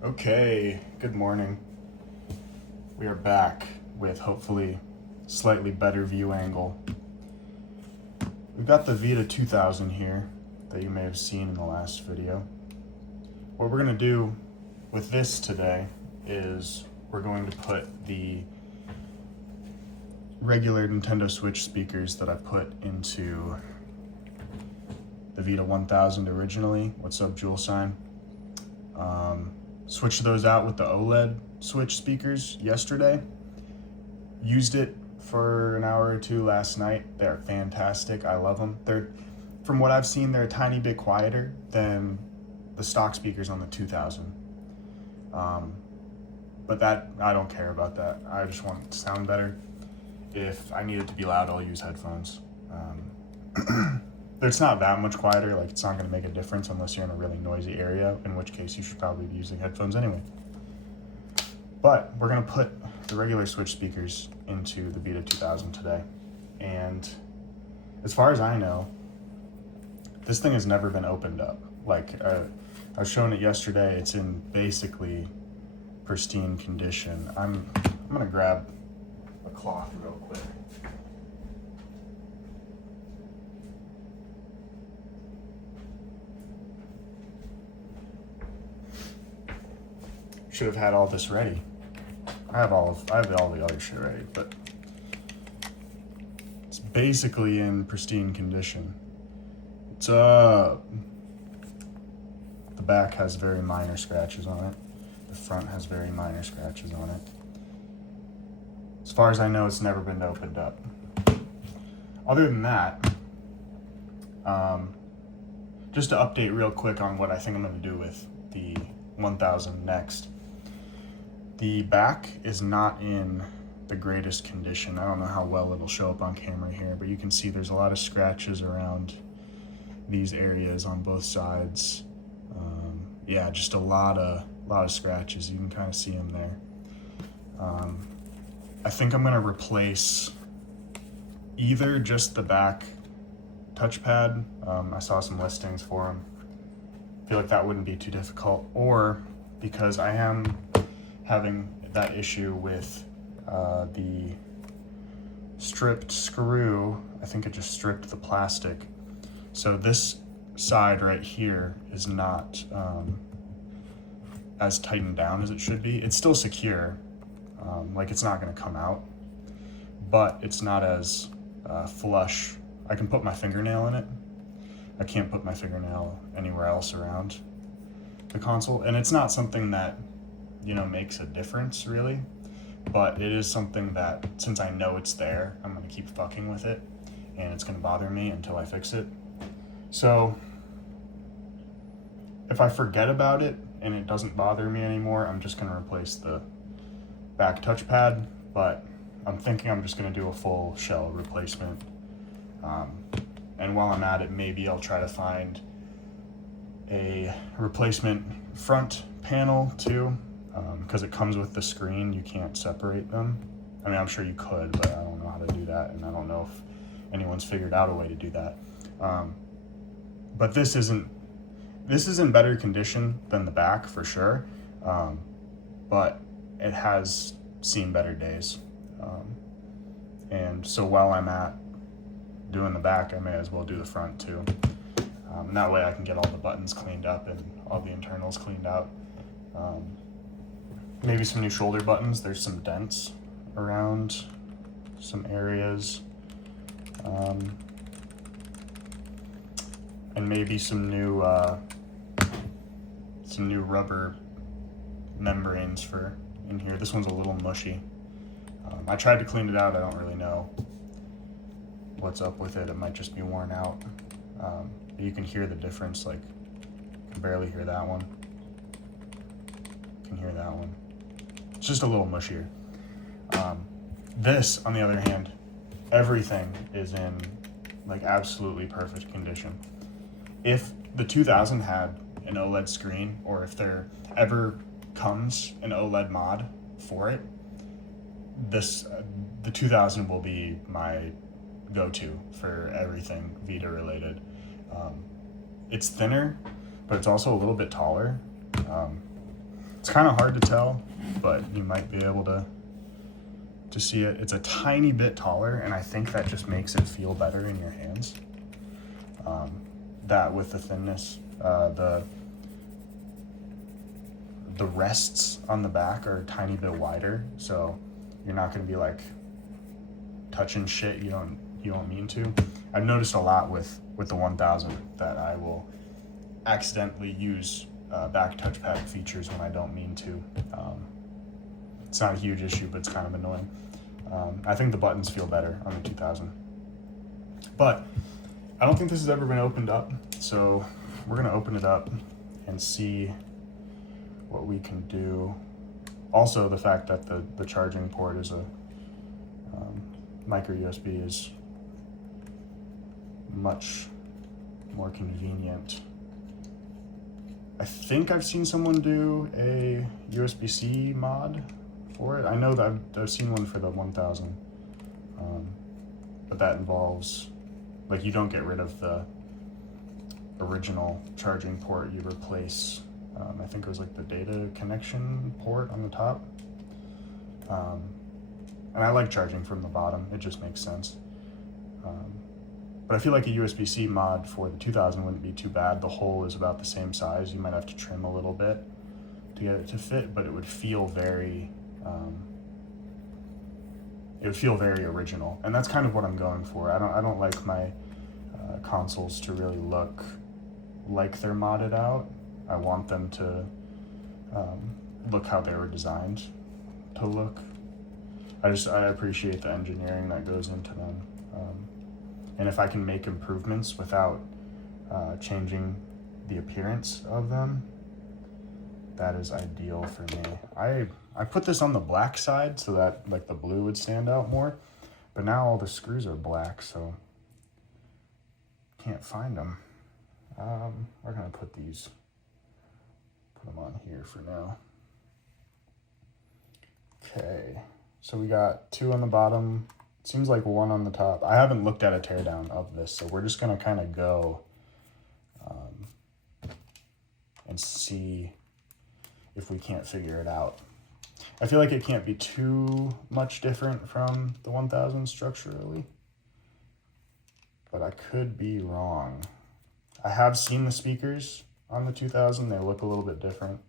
Okay, good morning. We are back with hopefully slightly better view angle. We've got the Vita 2000 here that you may have seen in the last video. What we're going to do with this today is we're going to put the regular Nintendo Switch speakers that I put into the Vita 1000 originally. What's up, Jewel Sign? Switched those out with the OLED Switch speakers yesterday. Used it for an hour or two last night. They're fantastic. I love them. From what I've seen, they're a tiny bit quieter than the stock speakers on the 2000. But that, I don't care about that. I just want it to sound better. If I need it to be loud, I'll use headphones. It's not that much quieter, like it's not going to make a difference unless you're in a really noisy area, in which case you should probably be using headphones anyway. But we're going to put the regular Switch speakers into the Vita 2000 today. And as far as I know, this thing has never been opened up. I was showing it yesterday. It's in basically pristine condition. I'm going to grab a cloth real quick. Should have had all this ready. I have all the other shit ready, but it's basically in pristine condition. It's the back has very minor scratches on it. The front has very minor scratches on it. As far as I know, it's never been opened up. Other than that, just to update real quick on what I think I'm going to do with the 1000 next. The back is not in the greatest condition. I don't know how well it'll show up on camera here, but you can see there's a lot of scratches around these areas on both sides. Yeah, just a lot of scratches. You can kind of see them there. I think I'm gonna replace either just the back touchpad. I saw some listings for them. I feel like that wouldn't be too difficult, or because I am having that issue with the stripped screw. I think it just stripped the plastic. So this side right here is not as tightened down as it should be. It's still secure, like it's not gonna come out, but it's not as flush. I can put my fingernail in it. I can't put my fingernail anywhere else around the console, and it's not something that makes a difference really, but it is something that, since I know it's there, I'm gonna keep fucking with it, and it's gonna bother me until I fix it. So if I forget about it and it doesn't bother me anymore, I'm just gonna replace the back touchpad, but I'm thinking I'm just gonna do a full shell replacement. And while I'm at it, maybe I'll try to find a replacement front panel too, because it comes with the screen. You can't separate them. I mean, I'm sure you could, but I don't know how to do that, and I don't know if anyone's figured out a way to do that. But this is in better condition than the back for sure, but it has seen better days. And so while I'm at doing the back, I may as well do the front too. And that way I can get all the buttons cleaned up and all the internals cleaned out. Maybe some new shoulder buttons. There's some dents around some areas. And maybe some new rubber membranes for in here. This one's a little mushy. I tried to clean it out. I don't really know what's up with it. It might just be worn out. But you can hear the difference. Like, you can barely hear that one. You can hear that one. It's just a little mushier. This, on the other hand, everything is in like absolutely perfect condition. If the 2000 had an OLED screen, or if there ever comes an OLED mod for it, the 2000 will be my go-to for everything Vita related. It's thinner, but it's also a little bit taller. It's kind of hard to tell, but you might be able to see it. It's a tiny bit taller, and I think that just makes it feel better in your hands. That with the thinness, the rests on the back are a tiny bit wider, so you're not going to be like touching shit you don't mean to. I've noticed a lot with the 1000 that I will accidentally use back touchpad features when I don't mean to. It's not a huge issue, but it's kind of annoying. I think the buttons feel better on the 2000, but I don't think this has ever been opened up, so we're gonna open it up and see what we can do. Also, the fact that the charging port is a micro USB is much more convenient. I think I've seen someone do a USB-C mod for it. I know that I've seen one for the 1000, but that involves, like, you don't get rid of the original charging port, you replace, I think it was like the data connection port on the top. And I like charging from the bottom, it just makes sense. But I feel like a USB-C mod for the 2000 wouldn't be too bad. The hole is about the same size. You might have to trim a little bit to get it to fit, but it would feel very, original. And that's kind of what I'm going for. I don't like my consoles to really look like they're modded out. I want them to look how they were designed to look. I appreciate the engineering that goes into them. And if I can make improvements without changing the appearance of them, that is ideal for me. I put this on the black side so that like the blue would stand out more, but now all the screws are black, so can't find them. We're gonna put them on here for now. Okay, so we got 2 on the bottom. Seems like 1 on the top. I haven't looked at a teardown of this, so we're just gonna kind of go and see if we can't figure it out. I feel like it can't be too much different from the 1000 structurally, but I could be wrong. I have seen the speakers on the 2000. They look a little bit different.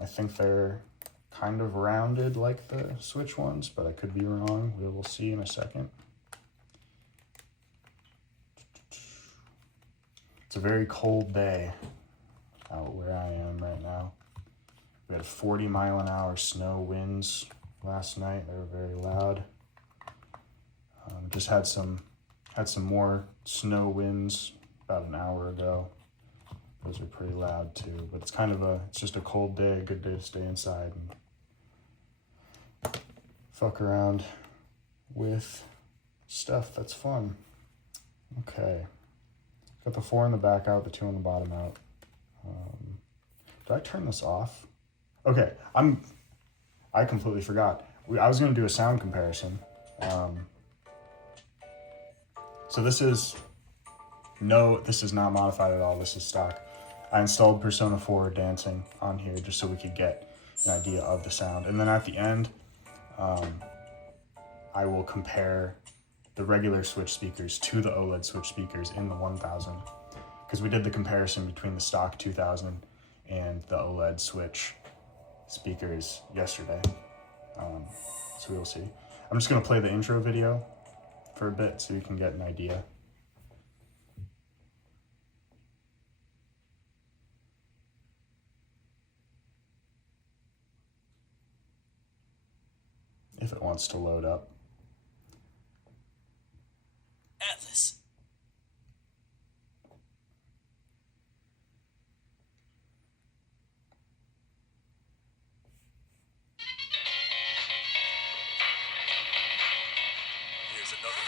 I think they're kind of rounded like the Switch ones, but I could be wrong. We will see in a second. It's a very cold day out where I am right now. We had 40-mile-an-hour snow winds last night. They were very loud. Just had some more snow winds about an hour ago. Those are pretty loud too, but it's just a cold day, a good day to stay inside and fuck around with stuff that's fun. Okay, got the 4 in the back out, the 2 on the bottom out. Did I turn this off? Okay, I completely forgot. I was gonna do a sound comparison. So this is not modified at all. This is stock. I installed Persona 4 Dancing on here just so we could get an idea of the sound. And then at the end, I will compare the regular Switch speakers to the OLED Switch speakers in the 1000. Because we did the comparison between the stock 2000 and the OLED Switch speakers yesterday. So we'll see. I'm just going to play the intro video for a bit so you can get an idea. If it wants to load up. Atlas. Here's another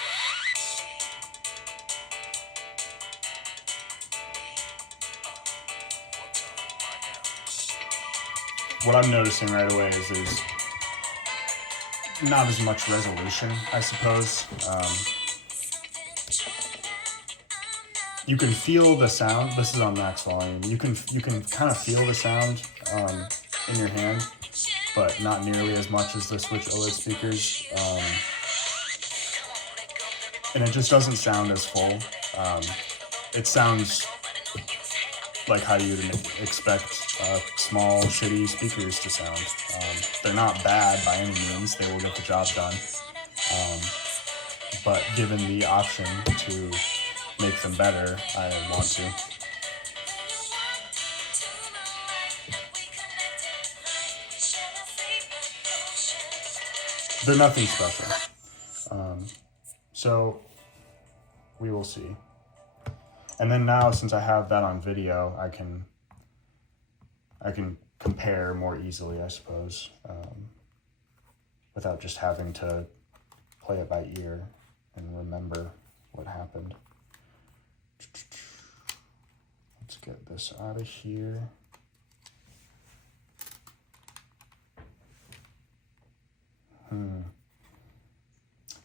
What I'm noticing right away is there's not as much resolution, I suppose. you can feel the sound. This is on max volume. You can kind of feel the sound in your hand, but not nearly as much as the Switch OLED speakers. And it just doesn't sound as full. It sounds like how you would expect small, shitty speakers to sound. They're not bad by any means. They will get the job done. But given the option to make them better, I want to. They're nothing special. So we will see. And then now, since I have that on video, I can compare more easily, I suppose, without just having to play it by ear and remember what happened. Let's get this out of here.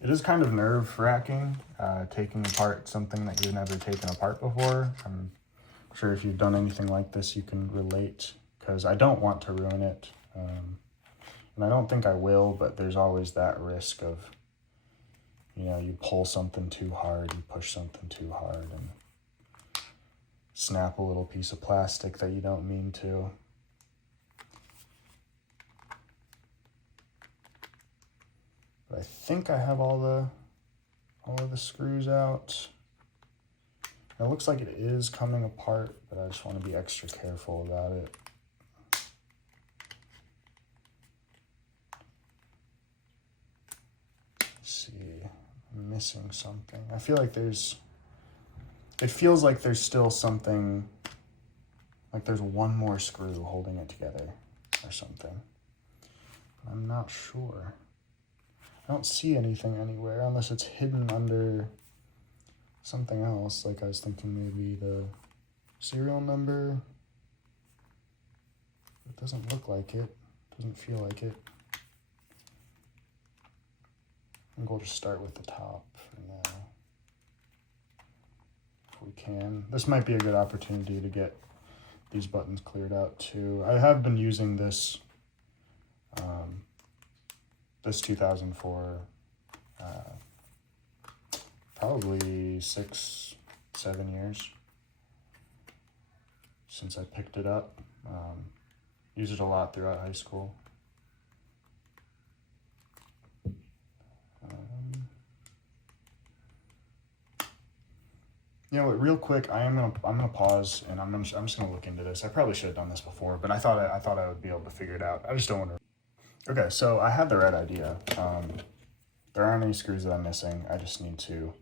It is kind of nerve-wracking, taking apart something that you've never taken apart before. I'm sure if you've done anything like this, you can relate, because I don't want to ruin it. And I don't think I will, but there's always that risk of, you know, you pull something too hard, you push something too hard, and snap a little piece of plastic that you don't mean to. But I think I have all of the screws out. It looks like it is coming apart, but I just want to be extra careful about it. Let's see, I'm missing something. I feel like it feels like there's still something, like there's one more screw holding it together or something. I'm not sure. I don't see anything anywhere unless it's hidden under something else. Like I was thinking maybe the serial number. It doesn't look like it. Doesn't feel like it. I think we'll just start with the top for now. If we can. This might be a good opportunity to get these buttons cleared out too. I have been using this this 2004 probably 6-7 years since I picked it up. Used it a lot throughout high school. You know what? Real quick, I'm gonna pause and I'm just gonna look into this. I probably should have done this before, but I thought I would be able to figure it out. I just don't want to. Okay, so I had the right idea. There aren't any screws that I'm missing. I just need to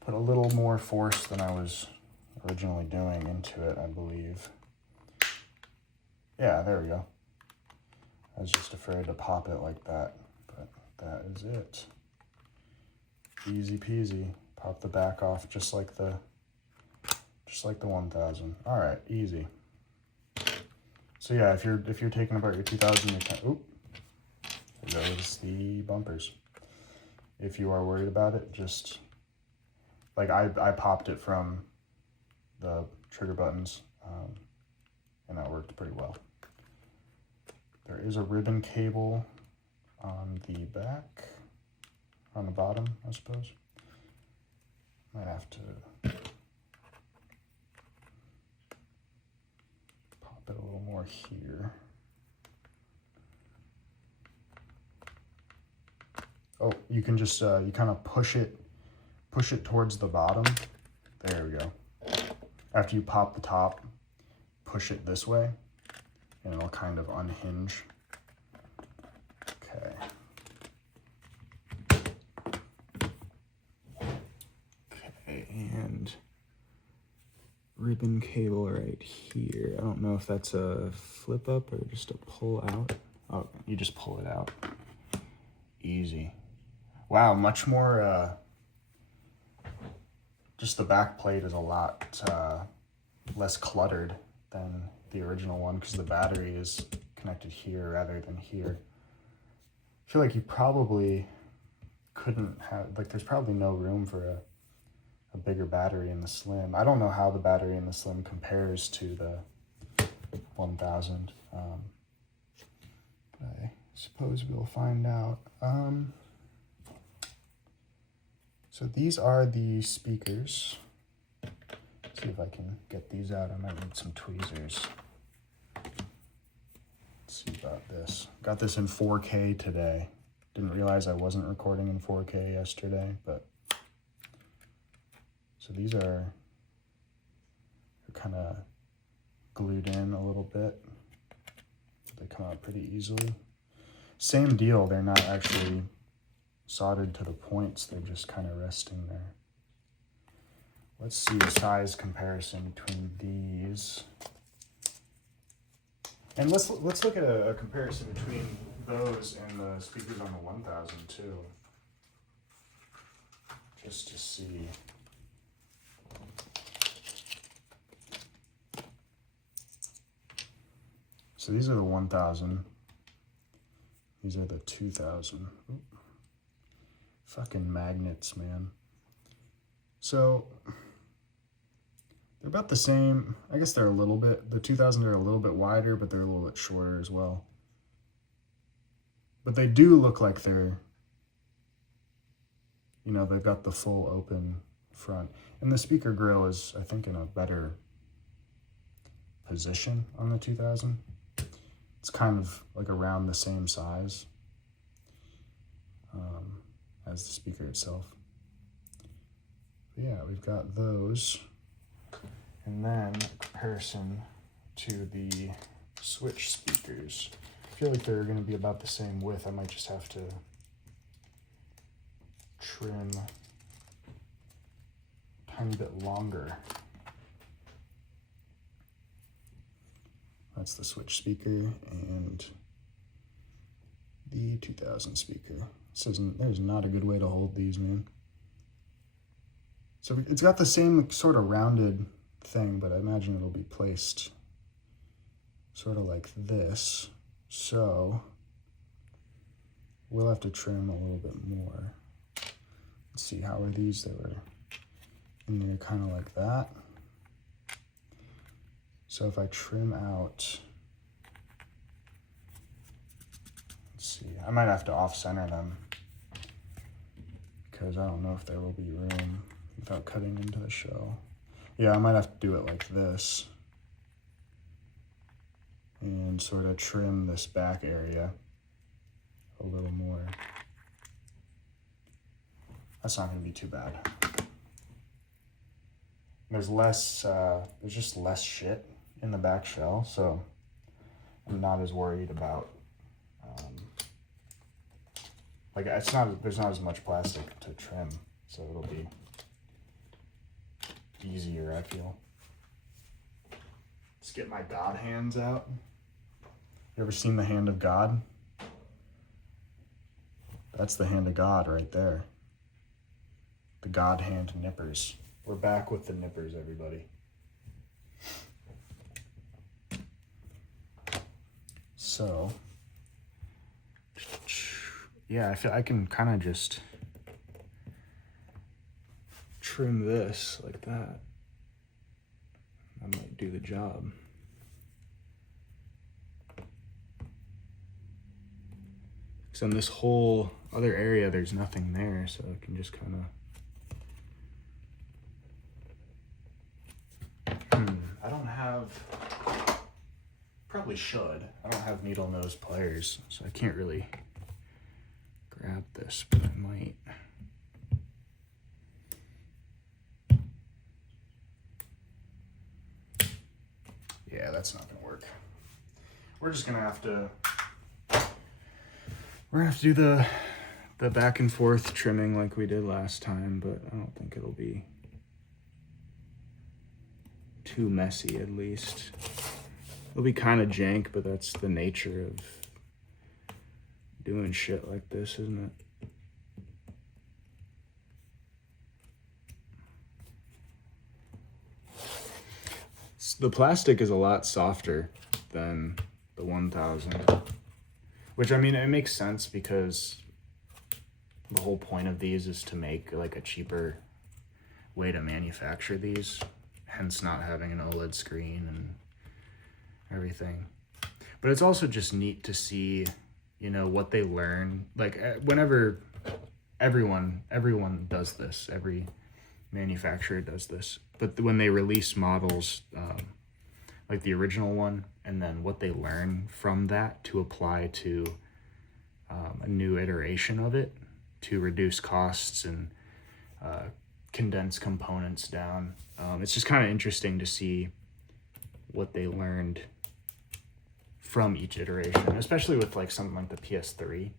put a little more force than I was originally doing into it, I believe. Yeah, there we go. I was just afraid to pop it like that, but that is it. Easy peasy. Pop the back off just like the 1000. All right, easy. So yeah, if you're taking apart your 2000, you can, oop, there goes the bumpers. If you are worried about it, just like I popped it from the trigger buttons, and that worked pretty well. There is a ribbon cable on the back, on the bottom, I suppose. Might have to pop it a little more here. Oh, you can just, you kind of push it towards the bottom. There we go. After you pop the top, push it this way, and it'll kind of unhinge. Okay. Okay, and ribbon cable right here. I don't know if that's a flip up or just a pull out. Oh, you just pull it out. Easy. Wow, much more, just the back plate is a lot less cluttered than the original one because the battery is connected here rather than here. I feel like you probably couldn't have, like there's probably no room for a bigger battery in the Slim. I don't know how the battery in the Slim compares to the 1000. I suppose we'll find out. So these are the speakers. Let's see if I can get these out. I might need some tweezers. Let's see about this. Got this in 4K today. Didn't realize I wasn't recording in 4K yesterday, but so these are kind of glued in a little bit. They come out pretty easily. Same deal, they're not actually soldered to the points, they're just kind of resting there. Let's see a size comparison between these. And let's look at a comparison between those and the speakers on the 1000 too. Just to see. So these are the 1000. These are the 2000. Oop. Fucking magnets, man. So they're about the same. I guess they're a little bit, the 2000 are a little bit wider, but they're a little bit shorter as well. But they do look like they're, you know, they've got the full open front. And the speaker grill is, I think, in a better position on the 2000. It's kind of like around the same size as the speaker itself. But yeah, we've got those. And then a comparison to the Switch speakers. I feel like they're going to be about the same width. I might just have to trim a tiny bit longer. That's the Switch speaker and the 2000 speaker. There's not a good way to hold these, man. So it's got the same sort of rounded thing, but I imagine it'll be placed sort of like this. So we'll have to trim a little bit more. Let's see, how are these? They were in there kind of like that. So if I trim out, let's see, I might have to off-center them because I don't know if there will be room without cutting into the shell. Yeah, I might have to do it like this and sort of trim this back area a little more. That's not going to be too bad. There's just less shit in the back shell, so I'm not as worried about there's not as much plastic to trim, so it'll be easier, I feel. Let's get my God hands out. You ever seen the hand of God? That's the hand of God right there. The God hand nippers. We're back with the nippers, everybody. So, yeah, I feel I can kind of just trim this like that. That might do the job. Because in this whole other area, there's nothing there, so I can just kind of... I don't have... Probably should. I don't have needle nose pliers, so I can't really grab this, but I might. Yeah, that's not gonna work. We're just gonna have to. We're gonna have to do the back and forth trimming like we did last time, but I don't think it'll be too messy, at least. It'll be kind of jank, but that's the nature of doing shit like this, isn't it? The plastic is a lot softer than the 1000, which, I mean, it makes sense because the whole point of these is to make like a cheaper way to manufacture these, hence not having an OLED screen and everything. But it's also just neat to see, you know, what they learn. Like whenever everyone does this, every manufacturer does this. But when they release models, like the original one, and then what they learn from that to apply to a new iteration of it to reduce costs and condense components down. It's just kind of interesting to see what they learned from each iteration, especially with like something like the PS3,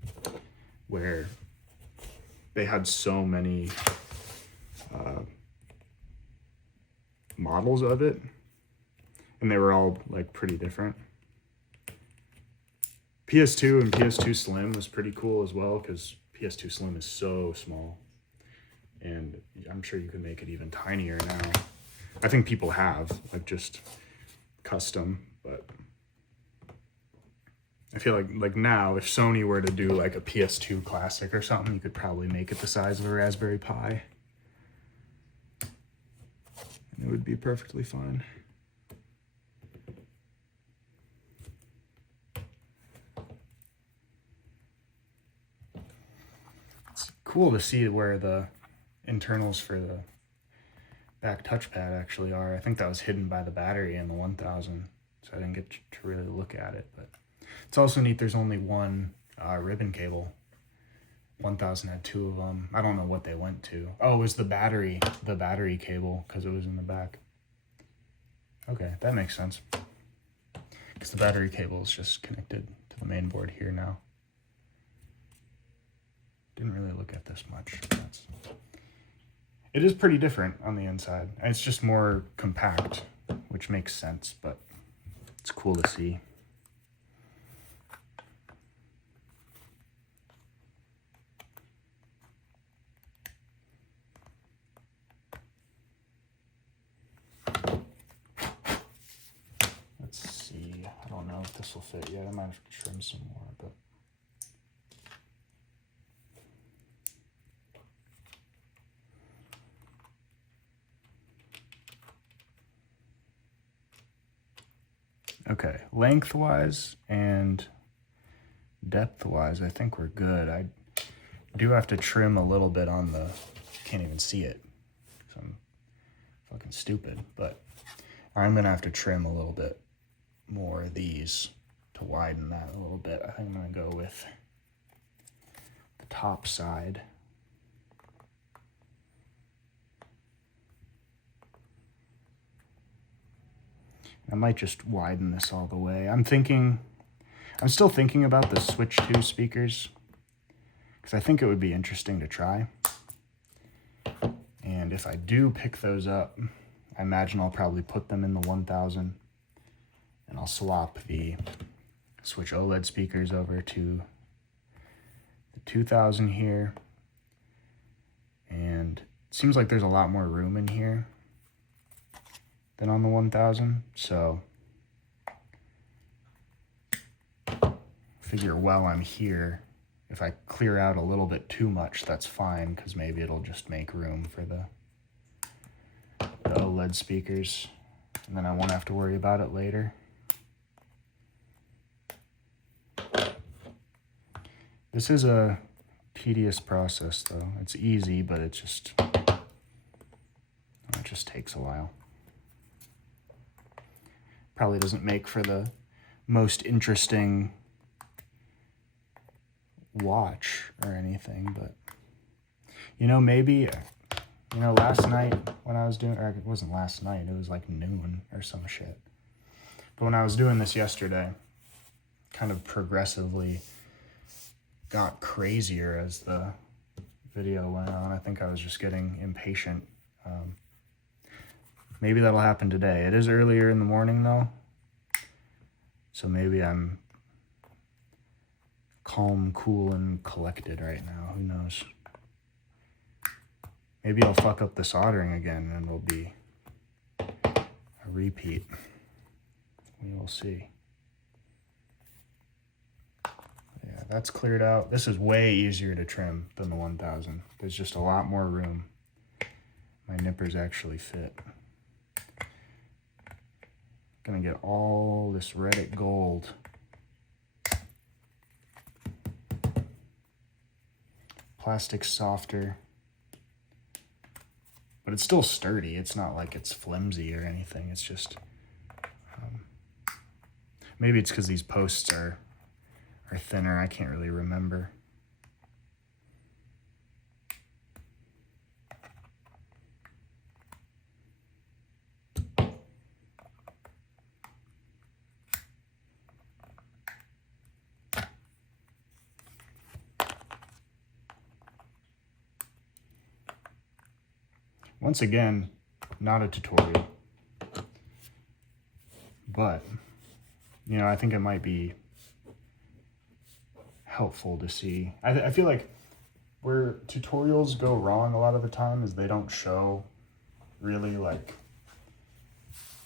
where they had so many models of it, and they were all like pretty different. PS2 and PS2 Slim was pretty cool as well, because PS2 Slim is so small, and I'm sure you can make it even tinier now. I think people have, like, just custom, but I feel like now, if Sony were to do like a PS2 Classic or something, you could probably make it the size of a Raspberry Pi, and it would be perfectly fine. It's cool to see where the internals for the back touchpad actually are. I think that was hidden by the battery in the 1000, so I didn't get to really look at it, but it's also neat there's only one ribbon cable. 1000 had two of them. I don't know what they went to. Oh, it was the battery cable, because it was in the back. Okay, that makes sense. Because the battery cable is just connected to the main board here now. Didn't really look at this much. It is pretty different on the inside. It's just more compact, which makes sense, but it's cool to see. Let's see. I don't know if this will fit yet. I might have to trim some more, but okay, lengthwise and depth-wise, I think we're good. I do have to trim a little bit on the, can't even see it, because I'm fucking stupid, but I'm gonna have to trim a little bit more of these to widen that a little bit. I think I'm gonna go with the top side. I might just widen this all the way. I'm still thinking about the Switch 2 speakers, because I think it would be interesting to try. And if I do pick those up, I imagine I'll probably put them in the 1000, and I'll swap the Switch OLED speakers over to the 2000 here. And it seems like there's a lot more room in here than on the 1000, so figure while I'm here, if I clear out a little bit too much, that's fine, because maybe it'll just make room for the OLED speakers, and then I won't have to worry about it later. This is a tedious process, though. It's easy, but it just takes a while. Probably doesn't make for the most interesting watch or anything, but you know, maybe, you know, last night when I was doing, or it wasn't last night, it was like noon or some shit, but when I was doing this yesterday, kind of progressively got crazier as the video went on. I think I was just getting impatient. Maybe that'll happen today. It is earlier in the morning though, so maybe I'm calm, cool, and collected right now. Who knows? Maybe I'll fuck up the soldering again and it'll be a repeat. We will see. Yeah, that's cleared out. This is way easier to trim than the 1000. There's just a lot more room. my nippers actually fit. Gonna get all this Reddit gold. Plastic's softer, but it's still sturdy. It's not like it's flimsy or anything. It's just, maybe it's because these posts are thinner. I can't really remember. Once again, not a tutorial, but, you know, I think it might be helpful to see. I feel like where tutorials go wrong a lot of the time is they don't show really like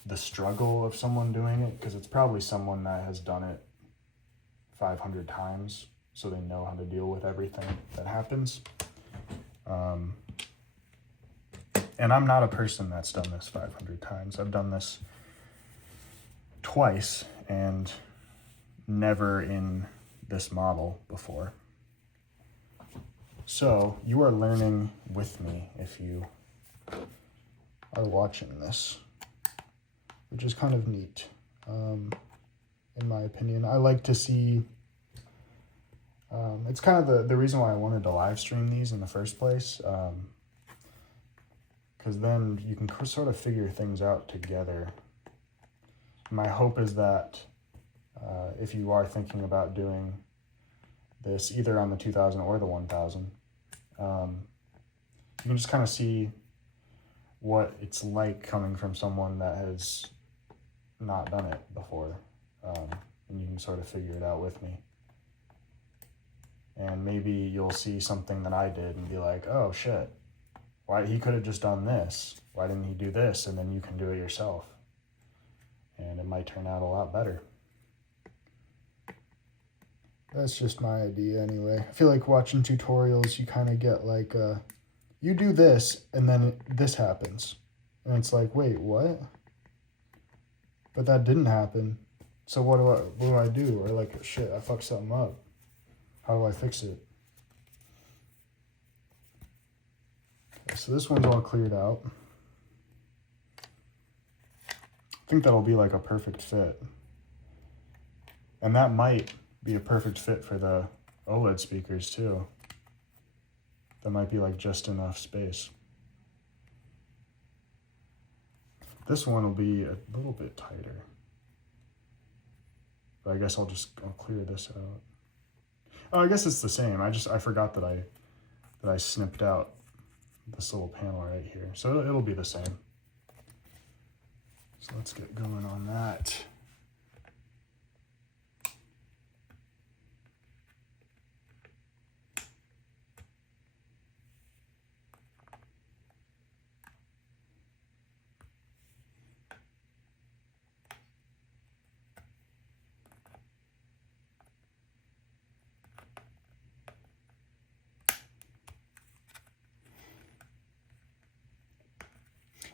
the struggle of someone doing it, because it's probably someone that has done it 500 times, so they know how to deal with everything that happens. And I'm not a person that's done this 500 times. I've done this twice and never in this model before. So you are learning with me if you are watching this, which is kind of neat, in my opinion. I like to see, it's kind of the reason why I wanted to live stream these in the first place, because then you can sort of figure things out together. My hope is that if you are thinking about doing this either on the 2000 or the 1000, you can just kind of see what it's like coming from someone that has not done it before, and you can sort of figure it out with me. And maybe you'll see something that I did and be like, oh shit, why he could have just done this, why didn't he do this? And then you can do it yourself, and it might turn out a lot better. That's just my idea anyway. I feel like watching tutorials, you kind of get like, you do this and then this happens, and it's like, wait, what? But that didn't happen, so what do I do? Or like, shit, I fucked something up, how do I fix it? Okay, so this one's all cleared out. I think that'll be like a perfect fit, and that might be a perfect fit for the OLED speakers too. That might be like just enough space. This one will be a little bit tighter, but I guess I'll clear this out. Oh, I guess it's the same. I forgot that I snipped out this little panel right here, so it'll be the same. So let's get going on that.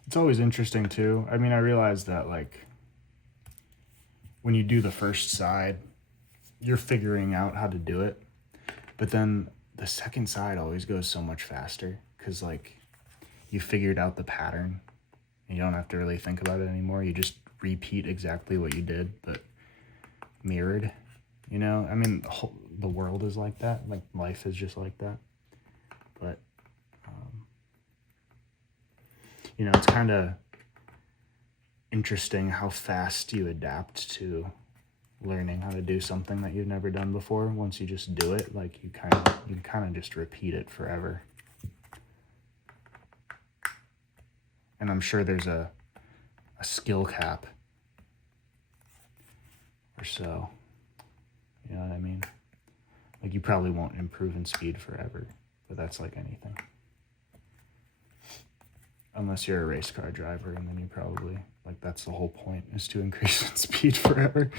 It's always interesting too. I mean, I realize that like when you do the first side, you're figuring out how to do it, but then the second side always goes so much faster because like you figured out the pattern. You don't have to really think about it anymore. You just repeat exactly what you did, but mirrored, you know? I mean, the world is like that. Like life is just like that. But you know, it's kind of interesting how fast you adapt to learning how to do something that you've never done before. Once you just do it, like you kind of just repeat it forever. And I'm sure there's a skill cap or so. You know what I mean? Like you probably won't improve in speed forever, but that's like anything. Unless you're a race car driver, and then you probably, like, that's the whole point, is to increase in speed forever.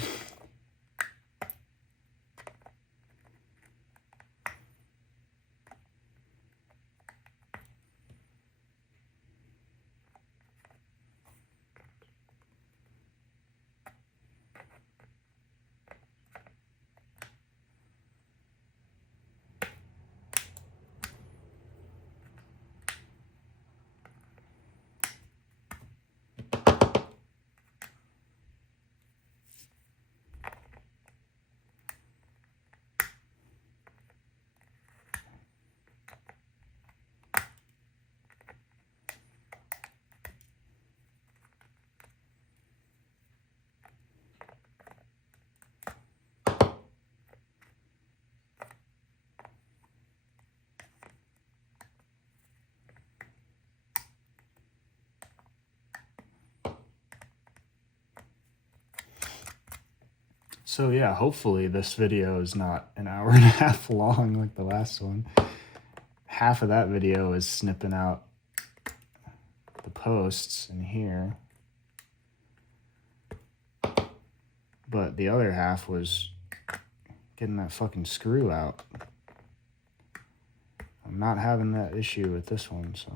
So yeah, hopefully this video is not an hour and a half long like the last one. Half of that video is snipping out the posts in here. But the other half was getting that fucking screw out. I'm not having that issue with this one, so.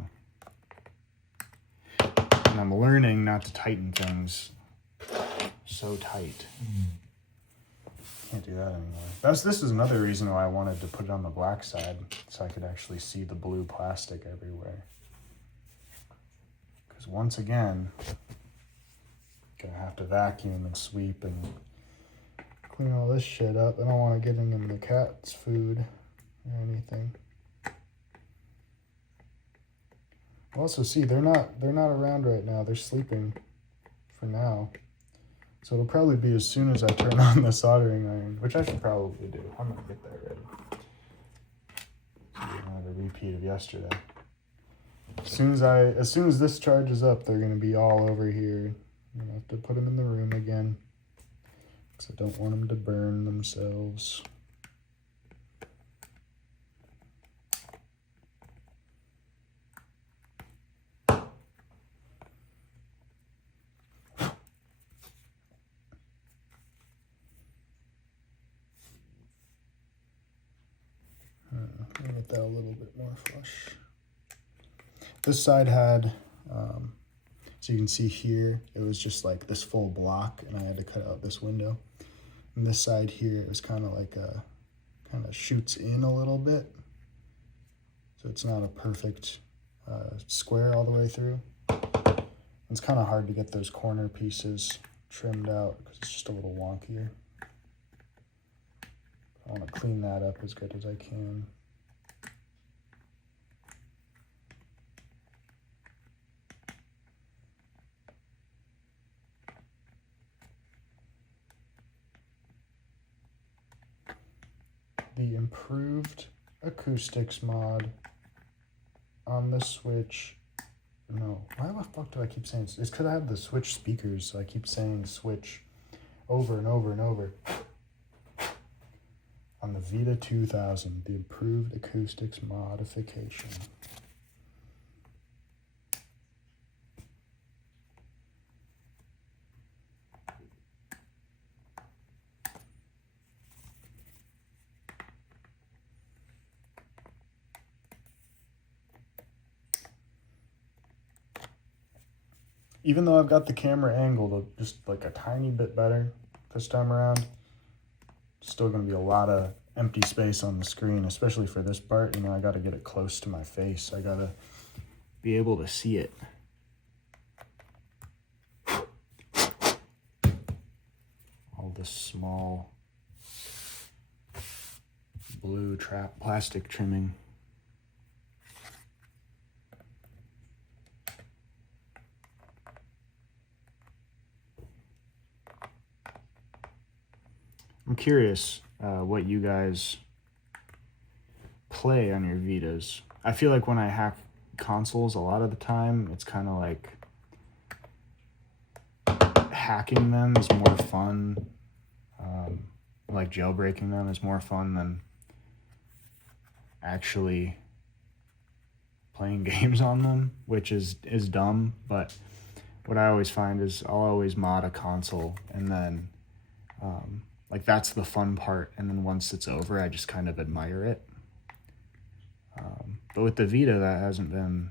And I'm learning not to tighten things so tight. Can't do that anymore. This is another reason why I wanted to put it on the black side, so I could actually see the blue plastic everywhere. Because once again, gonna have to vacuum and sweep and clean all this shit up. I don't want to get in the cat's food or anything. Also, see, they're not around right now. They're sleeping for now. So it'll probably be as soon as I turn on the soldering iron, which I should probably do. I'm gonna get that ready. I had a repeat of yesterday. As soon as this charges up, they're gonna be all over here. I'm gonna have to put them in the room again, because I don't want them to burn themselves. Get that a little bit more flush. This side had, so you can see here, it was just like this full block, and I had to cut out this window. And this side here, it was kind of like kind of shoots in a little bit. So it's not a perfect square all the way through. It's kind of hard to get those corner pieces trimmed out because it's just a little wonkier. I want to clean that up as good as I can. The improved acoustics mod on the Switch. No, why the fuck do I keep saying it's because I have the Switch speakers, so I keep saying Switch over and over and over. On the Vita 2000, the improved acoustics modification. Even though I've got the camera angled just like a tiny bit better this time around, still going to be a lot of empty space on the screen, especially for this part. You know, I got to get it close to my face. I got to be able to see it. All this small blue plastic trimming. I'm curious what you guys play on your Vitas. I feel like when I hack consoles, a lot of the time, it's kind of like hacking them is more fun. Like jailbreaking them is more fun than actually playing games on them, which is dumb. But what I always find is I'll always mod a console, and then like that's the fun part, and then once it's over, I just kind of admire it. But with the Vita, that hasn't been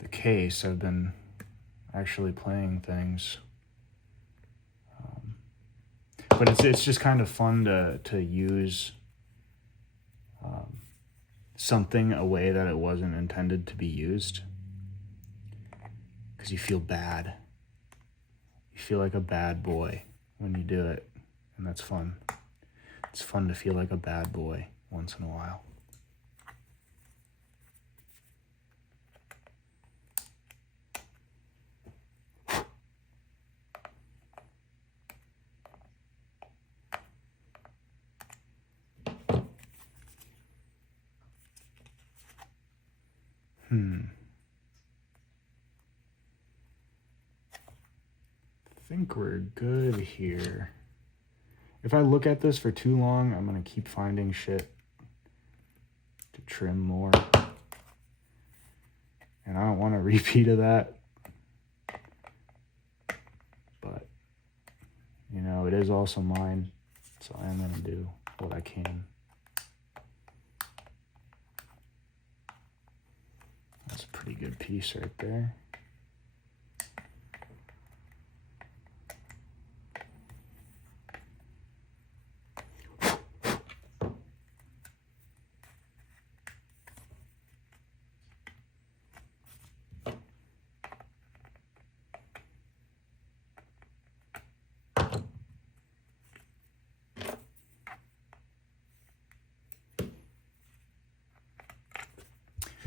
the case. I've been actually playing things. But it's just kind of fun to use something a way that it wasn't intended to be used. Because you feel bad. You feel like a bad boy when you do it. And that's fun. It's fun to feel like a bad boy once in a while. I think we're good here. If I look at this for too long, I'm going to keep finding shit to trim more. And I don't want a repeat of that. But, you know, it is also mine. So I am going to do what I can. That's a pretty good piece right there.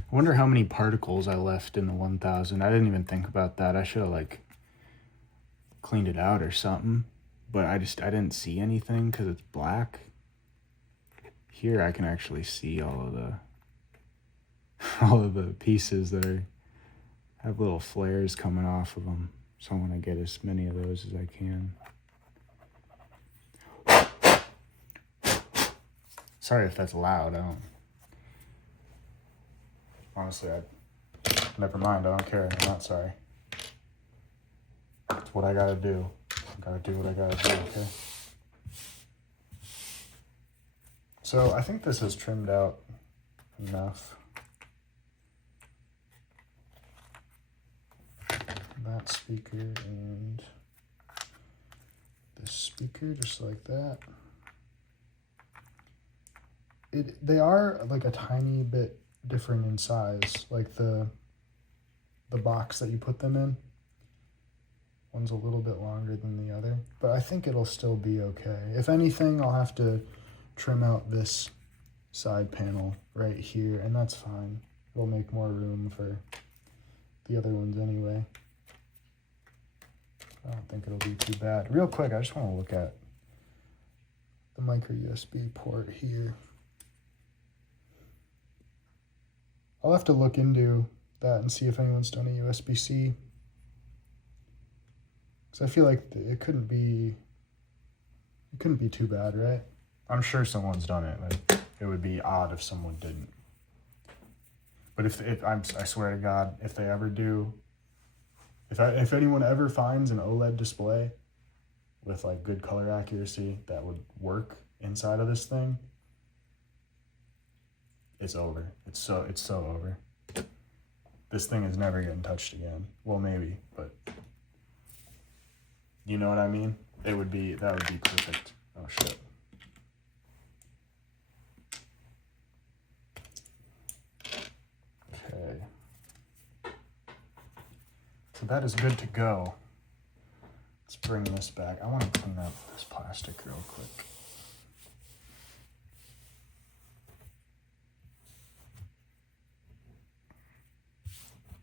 I wonder how many particles I left in the 1000. I didn't even think about that. I should have like cleaned it out or something, but I didn't see anything because it's black. Here I can actually see all of the pieces that have little flares coming off of them. So I want to get as many of those as I can. Sorry if that's loud. Honestly, never mind. I don't care. I'm not sorry. It's what I gotta do. I gotta do what I gotta do, okay? So I think this is trimmed out enough. That speaker and this speaker, just like that. They are like a tiny bit different in size, like the box that you put them in. One's a little bit longer than the other, but I think it'll still be okay. If anything, I'll have to trim out this side panel right here, and that's fine. It'll make more room for the other ones anyway. I don't think it'll be too bad. Real quick, I just want to look at the micro USB port here. I'll have to look into that and see if anyone's done a USB-C. Because I feel like it couldn't be too bad, right? I'm sure someone's done it. Like, it would be odd if someone didn't. But I swear to God, if they ever do, if anyone ever finds an OLED display with like good color accuracy that would work inside of this thing, it's over. It's so over. This thing is never getting touched again. Well, maybe, but you know what I mean? That would be perfect. Oh shit. Okay. So that is good to go. Let's bring this back. I want to clean up this plastic real quick.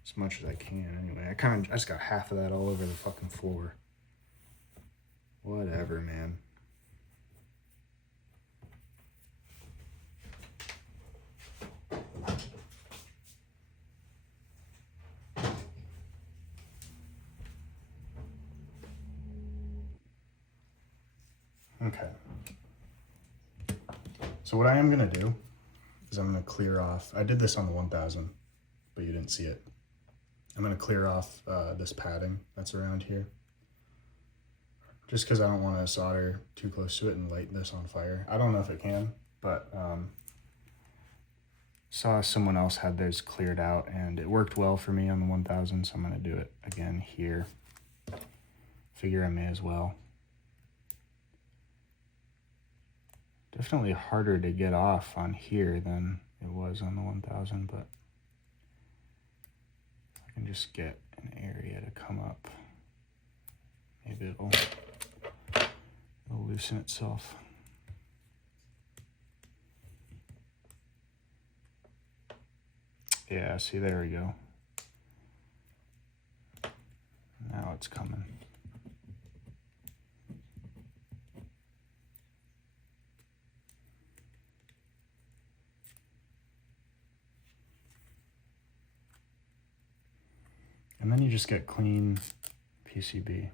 As much as I can anyway. I just got half of that all over the fucking floor. Whatever, man. Okay. So what I am gonna do is I'm gonna clear off, I did this on the 1000, but you didn't see it. I'm gonna clear off this padding that's around here. Just because I don't want to solder too close to it and light this on fire. I don't know if it can, but saw someone else had theirs cleared out and it worked well for me on the 1000, so I'm gonna do it again here. Figure I may as well. Definitely harder to get off on here than it was on the 1000, but I can just get an area to come up. Maybe it'll loosen itself. Yeah, see, there we go. Now it's coming. And then you just get clean PCB.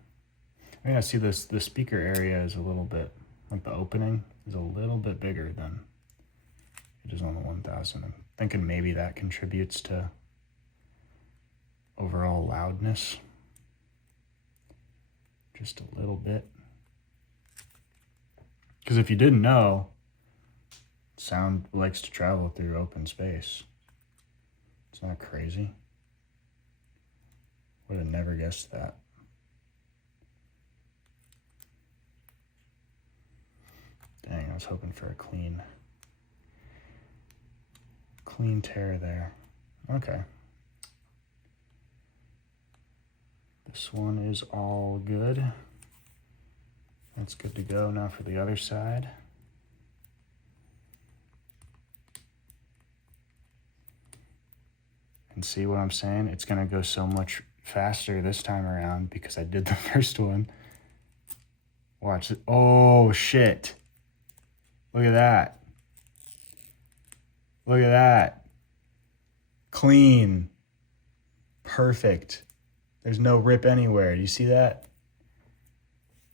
I mean, I see the speaker area is a little bit like the opening is a little bit bigger than it is on the 1000. I'm thinking maybe that contributes to overall loudness. Just a little bit. Because if you didn't know, sound likes to travel through open space. It's not crazy. Would have never guessed that. Dang, I was hoping for a clean tear there. Okay. This one is all good. That's good to go. Now for the other side. And see what I'm saying? It's gonna go so much faster this time around because I did the first one. Watch it. Oh shit. Look at that. Look at that. Clean. Perfect. There's no rip anywhere. Do you see that?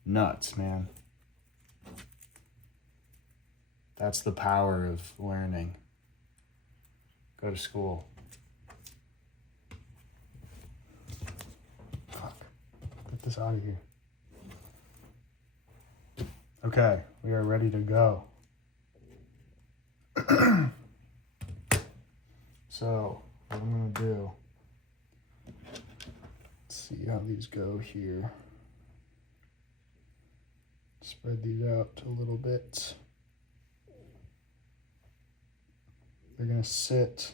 Nuts, man. That's the power of learning. Go to school. Fuck. Get this out of here. Okay, we are ready to go. So, what I'm gonna do, let's see how these go here. Spread these out a little bit. They're gonna sit.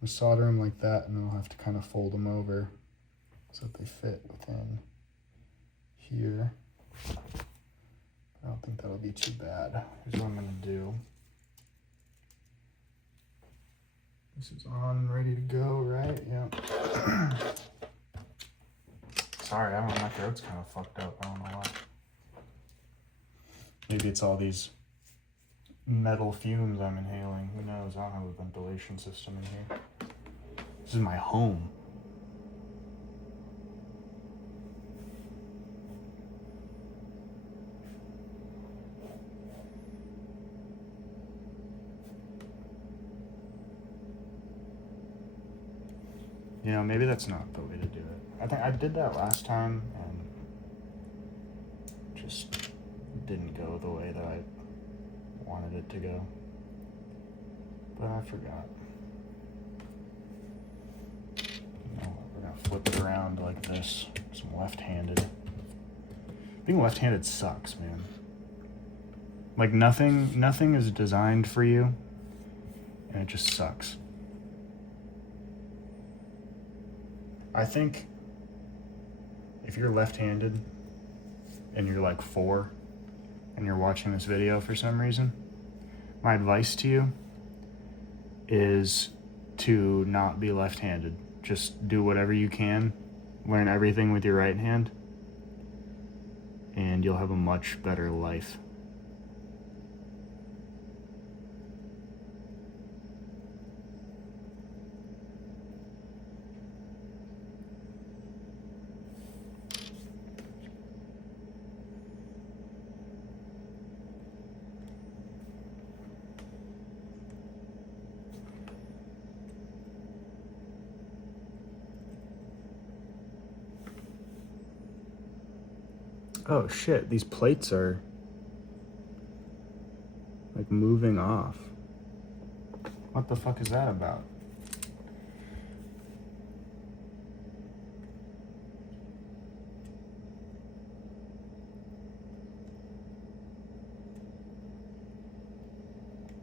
I solder them like that, and then I'll have to kind of fold them over so that they fit within here. I don't think that'll be too bad. Here's what I'm gonna do. This is on, ready to go, right? Yeah. Sorry, I don't know, my throat's kind of fucked up. I don't know why. Maybe it's all these metal fumes I'm inhaling. Who knows? I don't have a ventilation system in here. This is my home. You know, maybe that's not the way to do it. I think I did that last time and just didn't go the way that I wanted it to go. But I forgot. You know, we're gonna flip it around like this. Some left-handed. Being left-handed sucks, man. Like nothing is designed for you, and it just sucks. I think if you're left-handed and you're like 4 and you're watching this video for some reason, my advice to you is to not be left-handed. Just do whatever you can, learn everything with your right hand, and you'll have a much better life. Oh shit, these plates are like moving off. What the fuck is that about?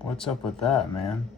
What's up with that, man?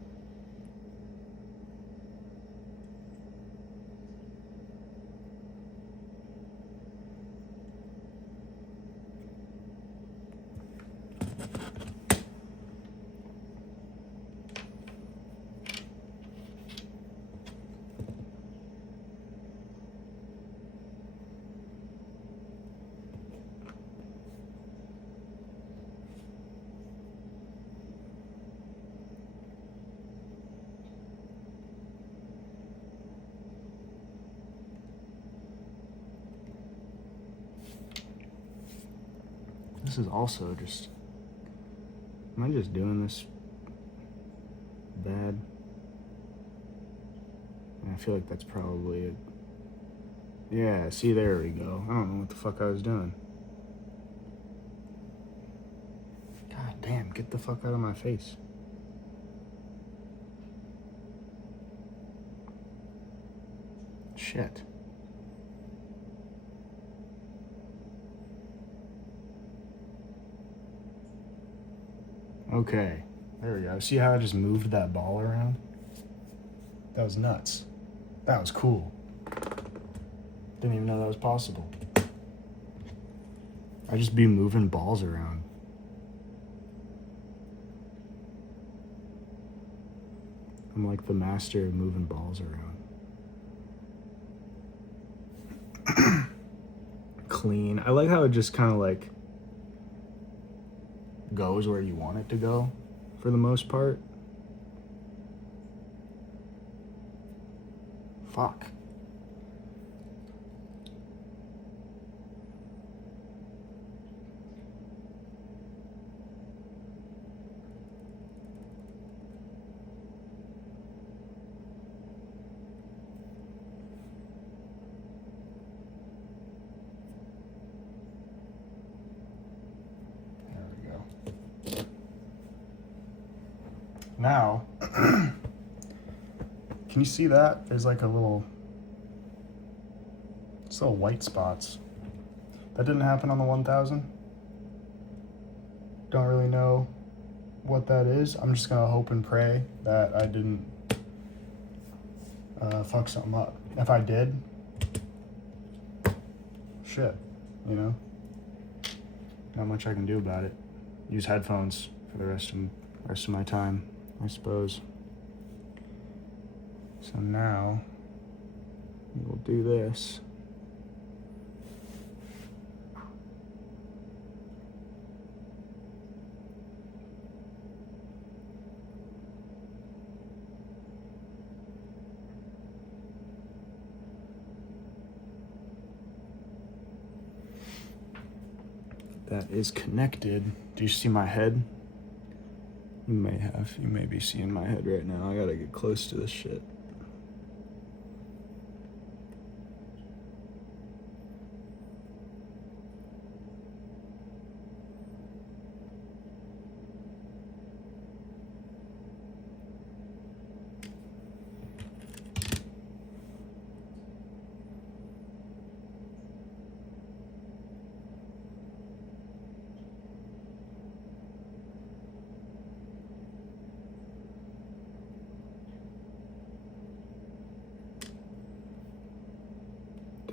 This is also just... Am I just doing this bad? I feel like that's probably it. Yeah, see, there we go. I don't know what the fuck I was doing. God damn, get the fuck out of my face. Shit. Okay, there we go. See how I just moved that ball around? That was nuts. That was cool. Didn't even know that was possible. I just be moving balls around. I'm like the master of moving balls around. Clean. I like how it just kind of like goes where you want it to go for the most part. Fuck. Now, can you see that? There's like it's little white spots. That didn't happen on the 1000. Don't really know what that is. I'm just gonna hope and pray that I didn't fuck something up. If I did, shit, you know? Not much I can do about it. Use headphones for the rest of my time, I suppose. So now we'll do this. That is connected. Do you see my head? You may be seeing my head right now. I gotta get close to this shit.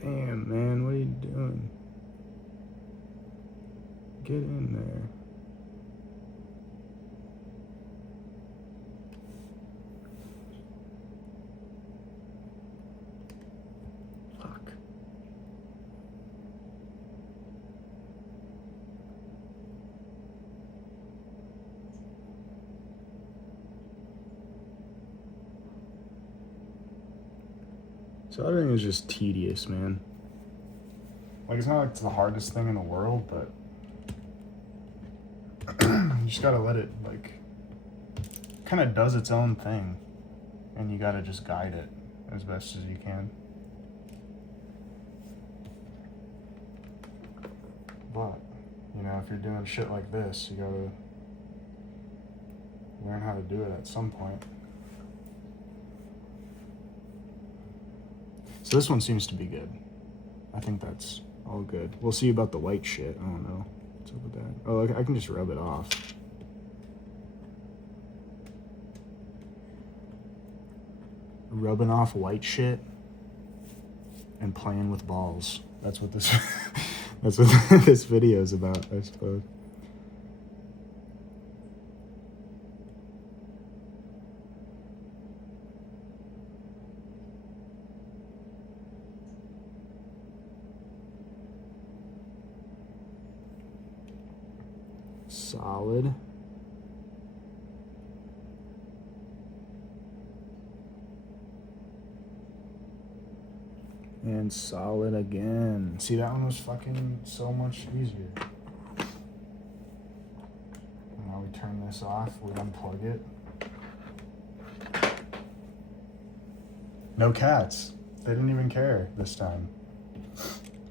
Damn, man, what are you doing? Get in there. Fuck. Soldering is just tedious, man. Like, it's not like it's the hardest thing in the world, but you just gotta let it, like, kind of does its own thing, and you gotta just guide it as best as you can. But, you know, if you're doing shit like this, you gotta learn how to do it at some point. So this one seems to be good. I think that's all good. We'll see about the white shit. I don't know. What's up with that? Oh, I can just rub it off. Rubbing off white shit and playing with balls. That's what this that's what this video is about, I suppose. Solid. And solid again. See, that one was fucking so much easier. this off, we unplug it. No cats. They didn't even care this time,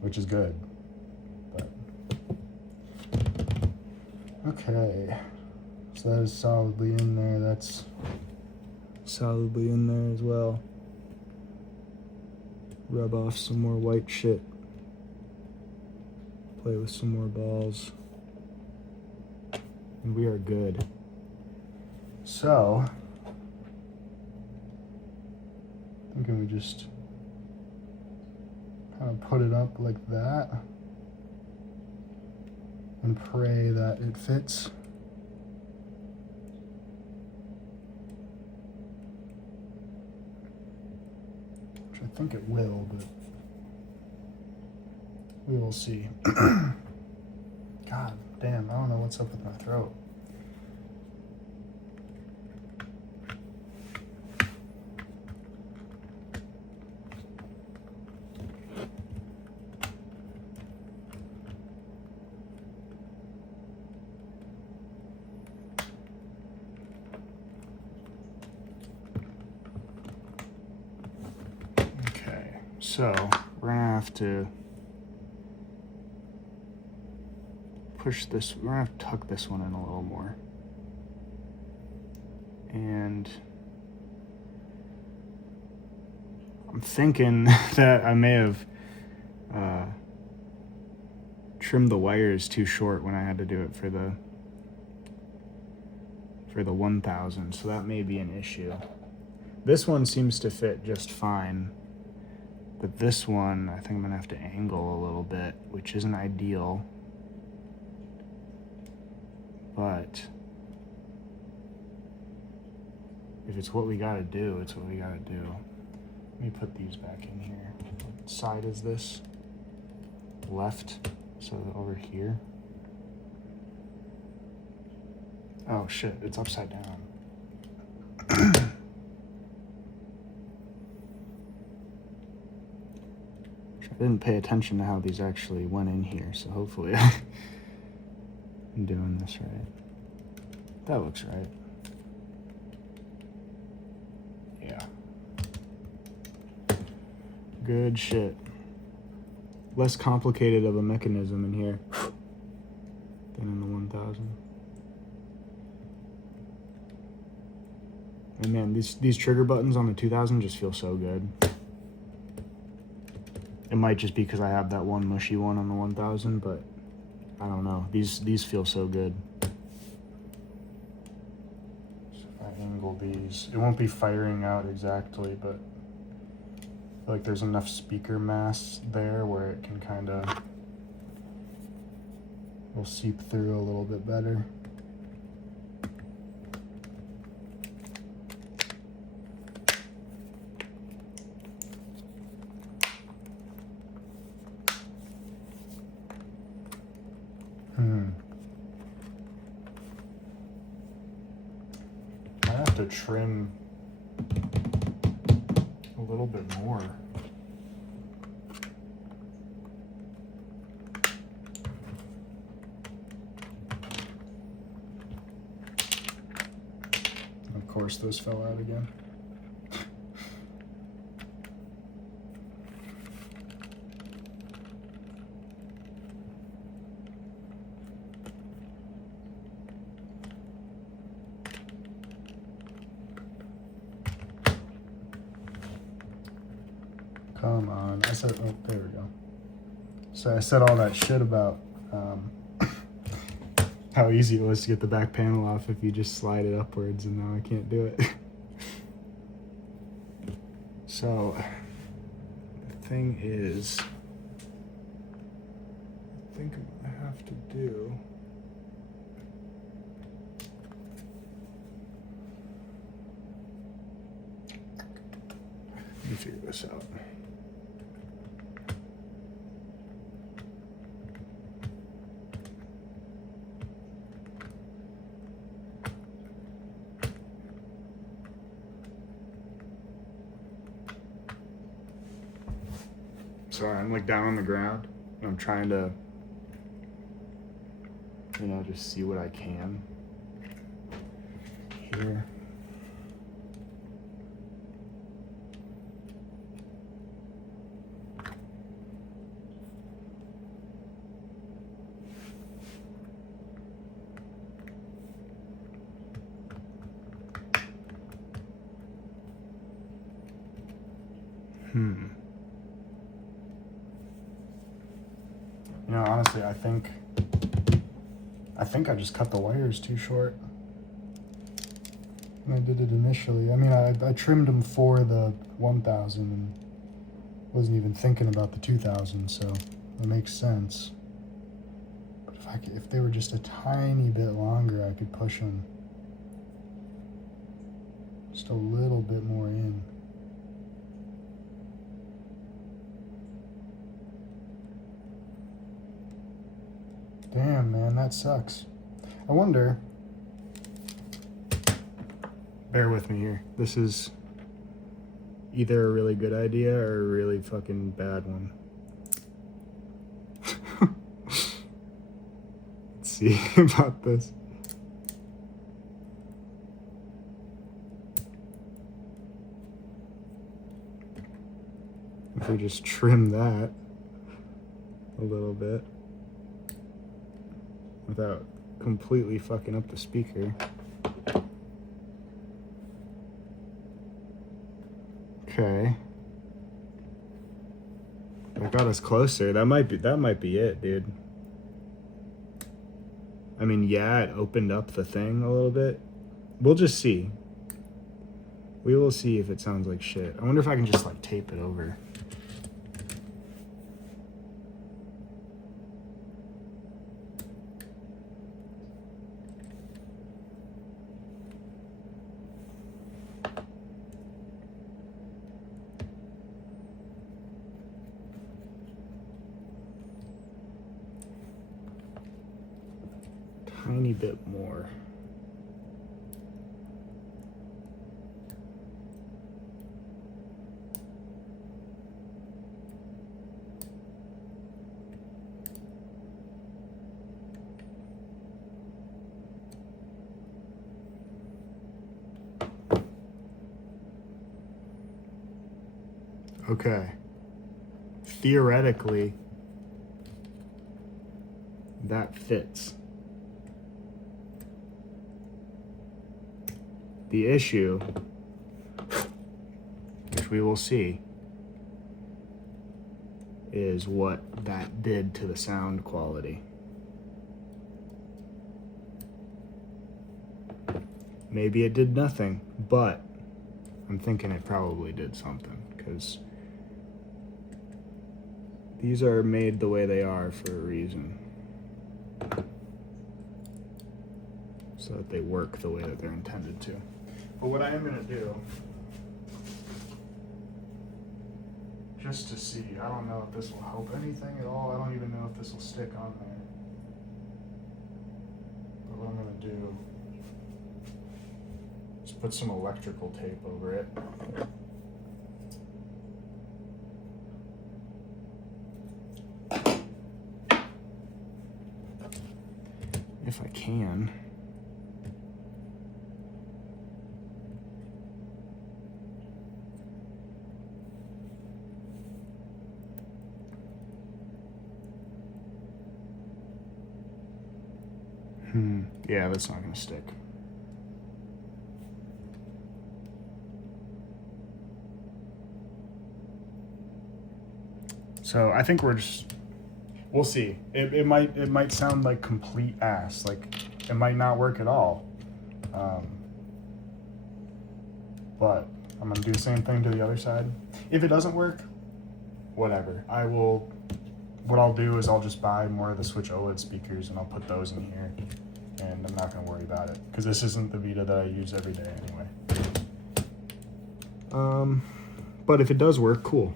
which is good. But okay, so that is solidly in there. That's solidly in there as well. Rub off some more white shit. Play with some more balls. And we are good. So, thinking we just kind of put it up like that and pray that it fits. Which I think it will, but we will see. God damn, I don't know what's up with my throat. Okay, so we're gonna have to push this, we're gonna have to tuck this one in a little more. And I'm thinking that I may have trimmed the wires too short when I had to do it for the 1000, so that may be an issue. This one seems to fit just fine, but this one I think I'm gonna have to angle a little bit, which isn't ideal. But if it's what we gotta do, it's what we gotta do. Let me put these back in here. What side is this? Left, so over here. Oh shit, it's upside down. I didn't pay attention to how these actually went in here, so hopefully I'm doing this right. That looks right. Yeah. Good shit. Less complicated of a mechanism in here than in the 1000. And man, these trigger buttons on the 2000 just feel so good. It might just be because I have that one mushy one on the 1000, but I don't know. These feel so good. So if I angle these, it won't be firing out exactly, but I feel like there's enough speaker mass there where it can kind of will seep through a little bit better. I have to trim a little bit more. Of course, those fell out again. Come on. I said, oh, there we go. So I said all that shit about how easy it was to get the back panel off if you just slide it upwards, and now I can't do it. So the thing is, I think I have to do let me figure this out. Sorry, I'm like down on the ground and I'm trying to, just see what I can. here. You know, honestly, I think I just cut the wires too short when I did it initially. I mean, I trimmed them for the 1000 and wasn't even thinking about the 2000, so it makes sense. But if they were just a tiny bit longer, I could push them just a little bit more in. Damn, man, that sucks. I wonder. Bear with me here. This is either a really good idea or a really fucking bad one. Let's see about this. If we just trim that a little bit without completely fucking up the speaker. Okay. That got us closer. That might be it, dude. I mean, yeah, it opened up the thing a little bit. We'll just see. We will see if it sounds like shit. I wonder if I can just like tape it over. Tiny bit more. Okay. Theoretically, that fits. The issue, which we will see, is what that did to the sound quality. Maybe it did nothing, but I'm thinking it probably did something, because these are made the way they are for a reason. So that they work the way that they're intended to. But what I am going to do, just to see, I don't know if this will help anything at all. I don't even know if this will stick on there. But what I'm going to do is put some electrical tape over it. If I can. Yeah, that's not gonna stick. So I think we'll see. It might sound like complete ass. Like it might not work at all. But I'm gonna do the same thing to the other side. If it doesn't work, whatever. What I'll do is I'll just buy more of the Switch OLED speakers and I'll put those in here. And I'm not going to worry about it because this isn't the Vita that I use every day anyway. But if it does work, cool.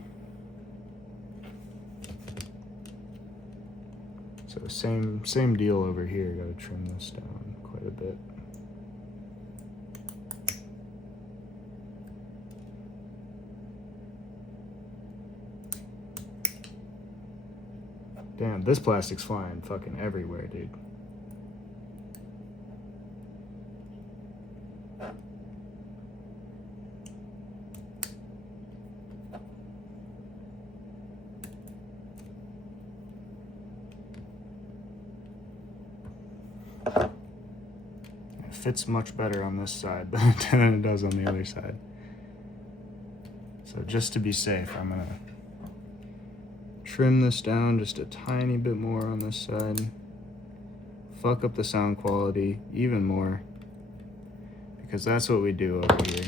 So same deal over here. Got to trim this down quite a bit. Damn, this plastic's flying fucking everywhere, dude. It fits much better on this side than it does on the other side. So just to be safe, I'm gonna trim this down just a tiny bit more on this side. Fuck up the sound quality even more, because that's what we do over here.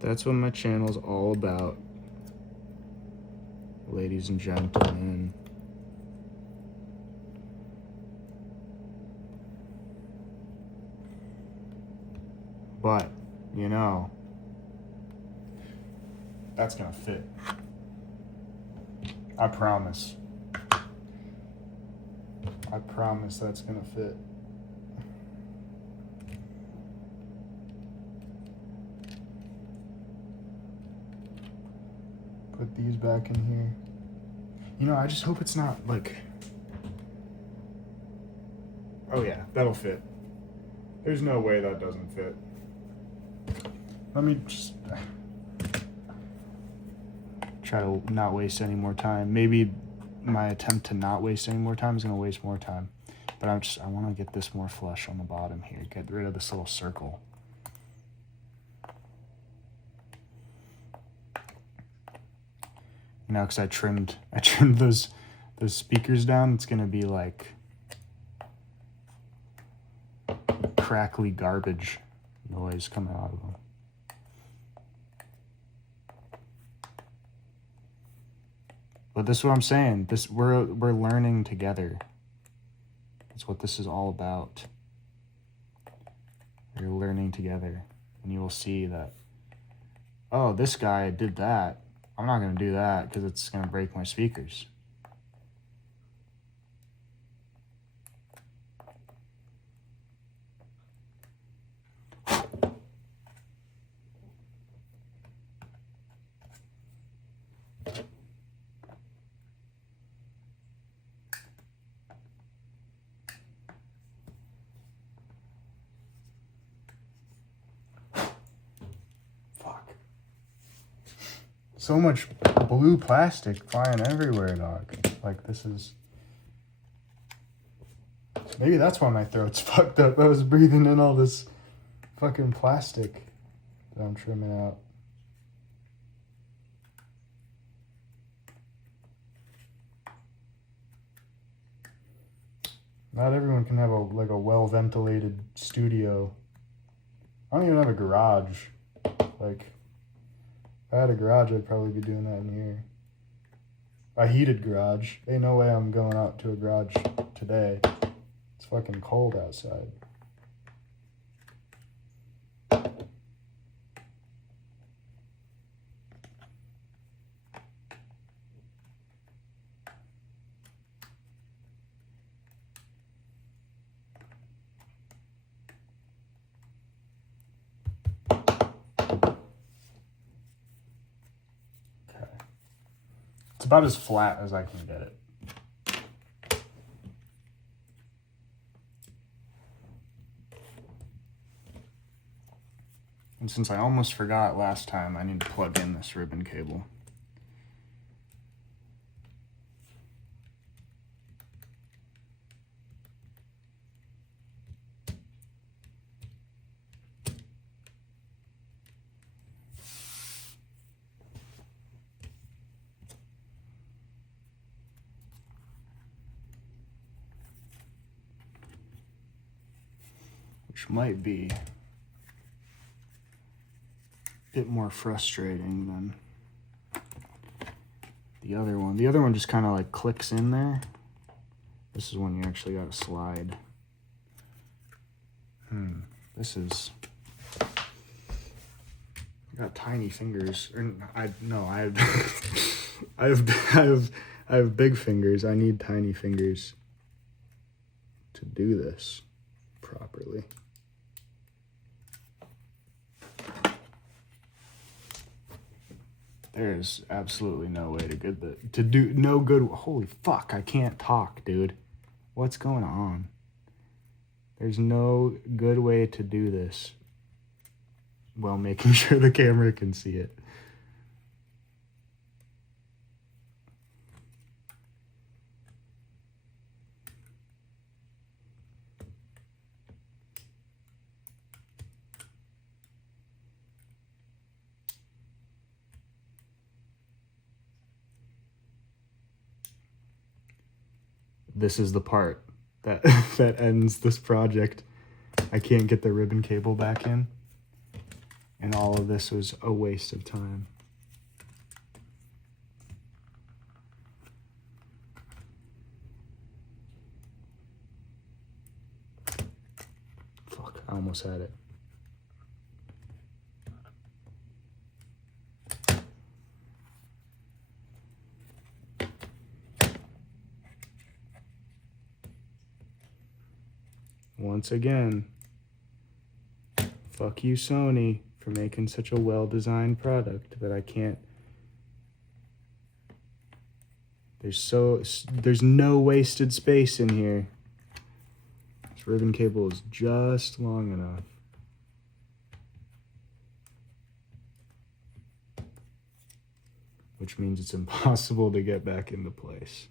That's what my channel's all about, ladies and gentlemen. But, you know, that's gonna fit. I promise. I promise that's gonna fit. Put these back in here. You know, I just hope it's not like... Oh yeah, that'll fit. There's no way that doesn't fit. Let me just try to not waste any more time. Maybe my attempt to not waste any more time is going to waste more time. But I want to get this more flush on the bottom here. Get rid of this little circle. You know, because I trimmed those speakers down. It's going to be like crackly garbage noise coming out of them. But this is what I'm saying. We're learning together. That's what this is all about. We're learning together. And you will see that, oh, this guy did that. I'm not going to do that because it's going to break my speakers. So much blue plastic flying everywhere, dog. Like, this is... Maybe that's why my throat's fucked up. I was breathing in all this fucking plastic that I'm trimming out. Not everyone can have a well-ventilated studio. I don't even have a garage. Like... If I had a garage, I'd probably be doing that in here. A heated garage. Ain't no way I'm going out to a garage today. It's fucking cold outside. It's about as flat as I can get it. And since I almost forgot last time, I need to plug in this ribbon cable. Which might be a bit more frustrating than the other one. The other one just kind of like clicks in there. This is when you actually got to slide. This is... I got tiny fingers. I have big fingers. I need tiny fingers to do this properly. There's absolutely no way to do no good. Holy fuck, I can't talk, dude. What's going on? There's no good way to do this while making sure the camera can see it. this is the part that that ends this project. I can't get the ribbon cable back in, and all of this was a waste of time. Fuck, I almost had it. Once again, fuck you, Sony, for making such a well-designed product that I can't. There's no wasted space in here. This ribbon cable is just long enough. Which means it's impossible to get back into place.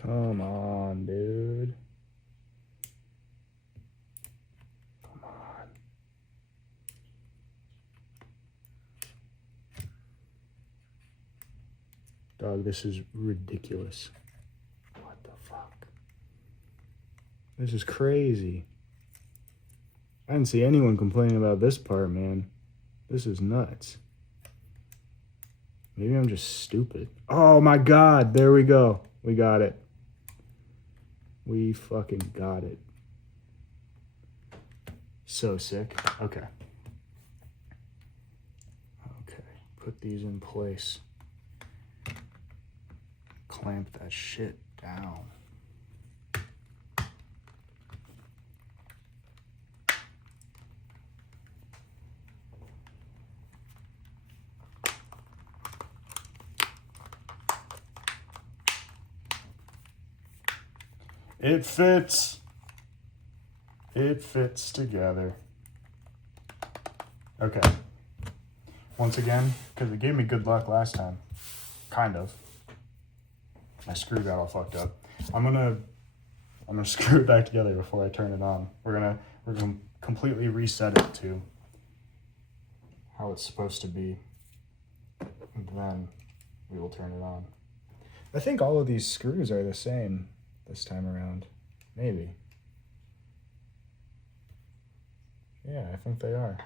Come on, dude. Come on. Dog, this is ridiculous. What the fuck? This is crazy. I didn't see anyone complaining about this part, man. This is nuts. Maybe I'm just stupid. Oh my god, there we go. We got it. We fucking got it. So sick. Okay. Okay, put these in place. Clamp that shit down. It fits. It fits together. Okay. Once again, because it gave me good luck last time. Kind of. My screw got all fucked up. I'm gonna screw it back together before I turn it on. We're gonna completely reset it to how it's supposed to be. And then we will turn it on. I think all of these screws are the same this time around. Maybe. Yeah, I think they are.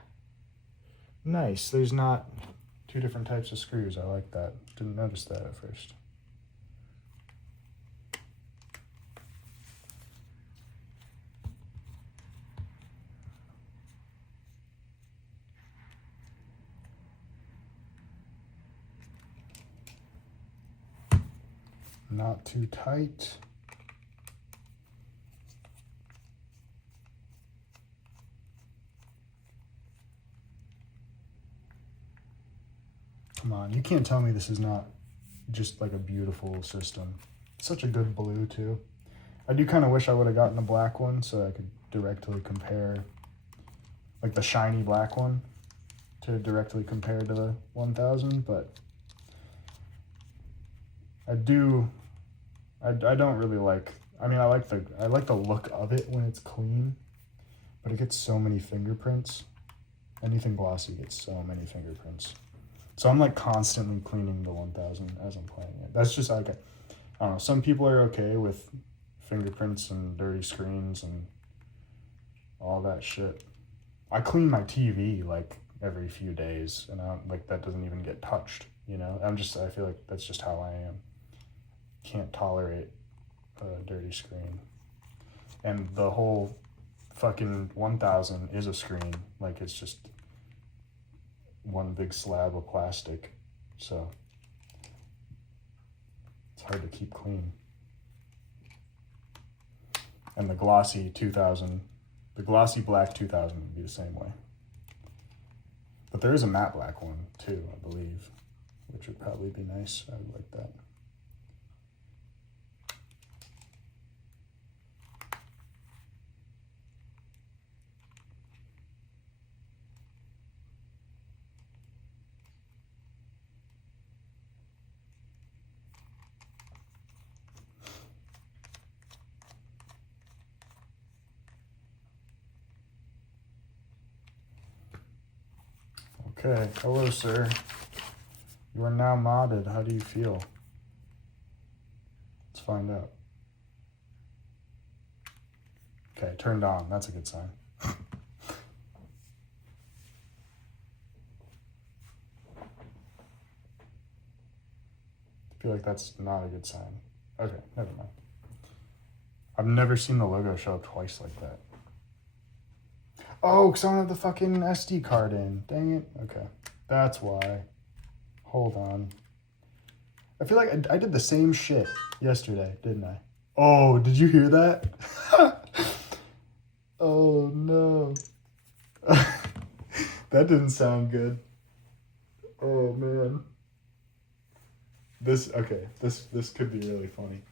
Nice. There's not two different types of screws. I like that. Didn't notice that at first. Not too tight. Come on, you can't tell me this is not just like a beautiful system. Such a good blue too. I do kind of wish I would have gotten a black one so I could directly compare, like the shiny black one, to directly compare to the 1000, but I don't really like, I mean, I like the look of it when it's clean, but it gets so many fingerprints. Anything glossy gets so many fingerprints. So I'm like constantly cleaning the 1000 as I'm playing it. That's just like, I don't know, some people are okay with fingerprints and dirty screens and all that shit. I clean my TV like every few days, and like that doesn't even get touched, you know? I feel like that's just how I am. Can't tolerate a dirty screen. And the whole fucking 1000 is a screen. Like, it's just one big slab of plastic, so it's hard to keep clean. And the glossy 2000, the glossy black 2000 would be the same way. But there is a matte black one too, I believe, which would probably be nice. I would like that. Okay, hello, sir. You are now modded. How do you feel? Let's find out. Okay, turned on. That's a good sign. I feel like that's not a good sign. Okay, never mind. I've never seen the logo show up twice like that. Oh, because I don't have the fucking SD card in. Dang it. Okay, that's why. Hold on. I feel like I did the same shit yesterday, didn't I? Oh, did you hear that? Oh, no. That didn't sound good. Oh, man. This could be really funny.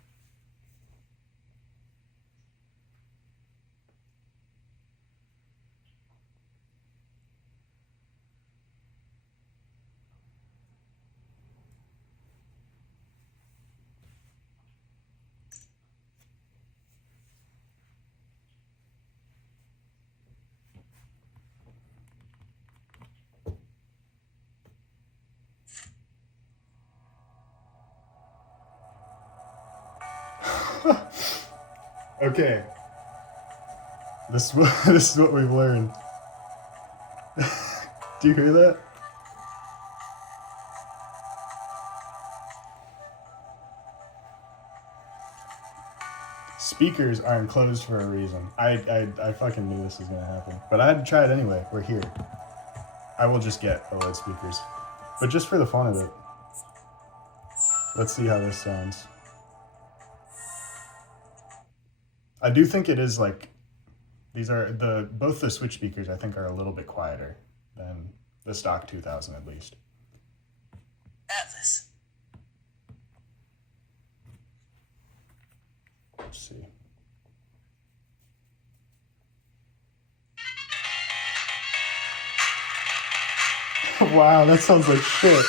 Okay. This is what we've learned. Do you hear that? Speakers are enclosed for a reason. I fucking knew this was gonna happen. But I had to try it anyway. We're here. I will just get OLED speakers. But just for the fun of it. Let's see how this sounds. I do think it is like, these are both the Switch speakers I think are a little bit quieter than the stock 2000 at least. Atlas. Let's see. Wow, that sounds like shit.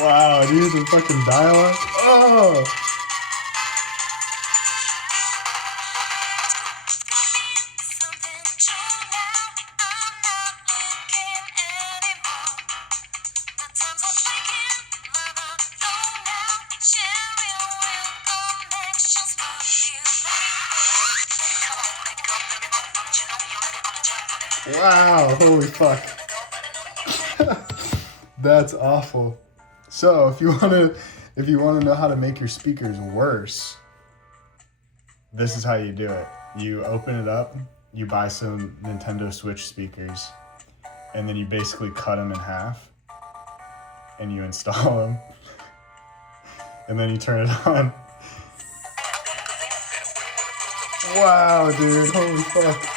Wow, dude, the fucking dialogue. Oh! Wow, holy fuck. That's awful. So if you wanna know how to make your speakers worse, this is how you do it. You open it up, you buy some Nintendo Switch speakers, and then you basically cut them in half, and you install them, and then you turn it on. Wow, dude, holy fuck.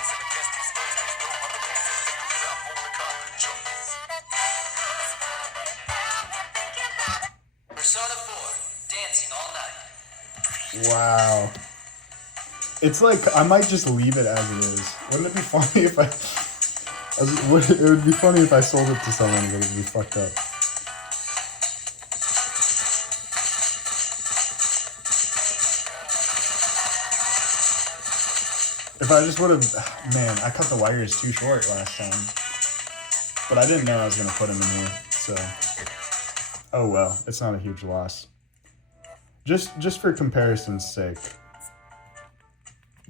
Wow. It's like, I might just leave it as it is. Wouldn't it be funny if it would be funny if I sold it to someone, but it'd be fucked up. If I just would've, man, I cut the wires too short last time. But I didn't know I was gonna put them in here, so. Oh well, it's not a huge loss. Just for comparison's sake,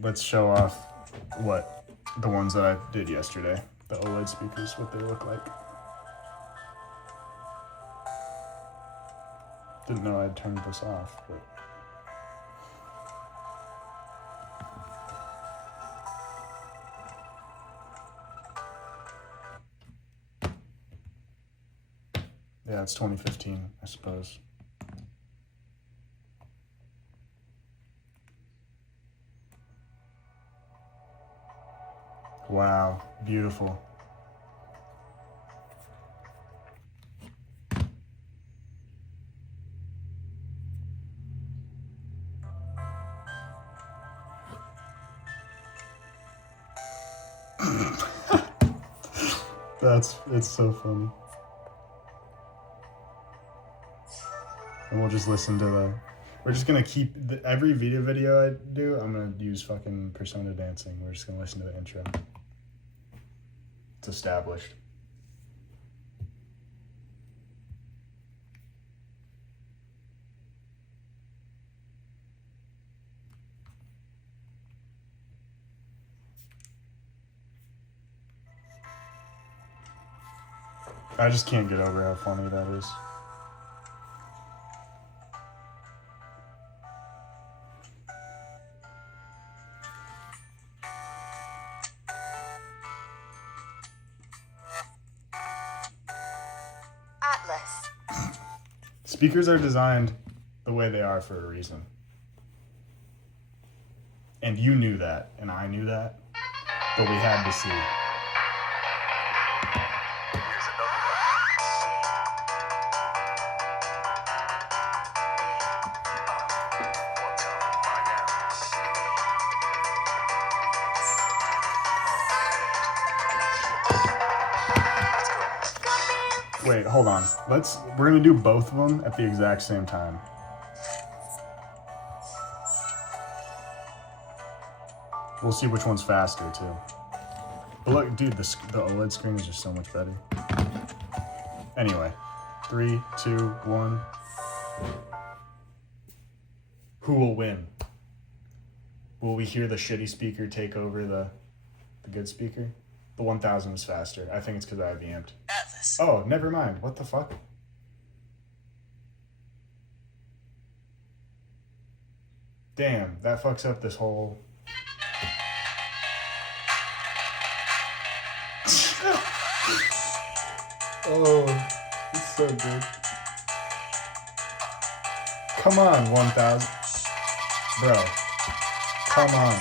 let's show off what the ones that I did yesterday, the OLED speakers, what they look like. Didn't know I'd turned this off, but. Yeah, it's 2015, I suppose. Wow, beautiful. It's so funny. And we'll just listen to We're just gonna keep every Vita video I do. I'm gonna use fucking Persona dancing. We're just gonna listen to the intro. It's established. I just can't get over how funny that is. Atlas. Speakers are designed the way they are for a reason. And you knew that, and I knew that, but we had to see. Here's another one. What's up by now? Wait, hold on. We're gonna do both of them at the exact same time. We'll see which one's faster too. But look, dude, the OLED screen is just so much better. Anyway, 3, 2, 1. Who will win? Will we hear the shitty speaker take over the good speaker? The 1000 is faster. I think it's because I have amped. Atlas. Oh, never mind. What the fuck? Damn, that fucks up this whole... Oh, it's so good. Come on, 1000. Bro, come on.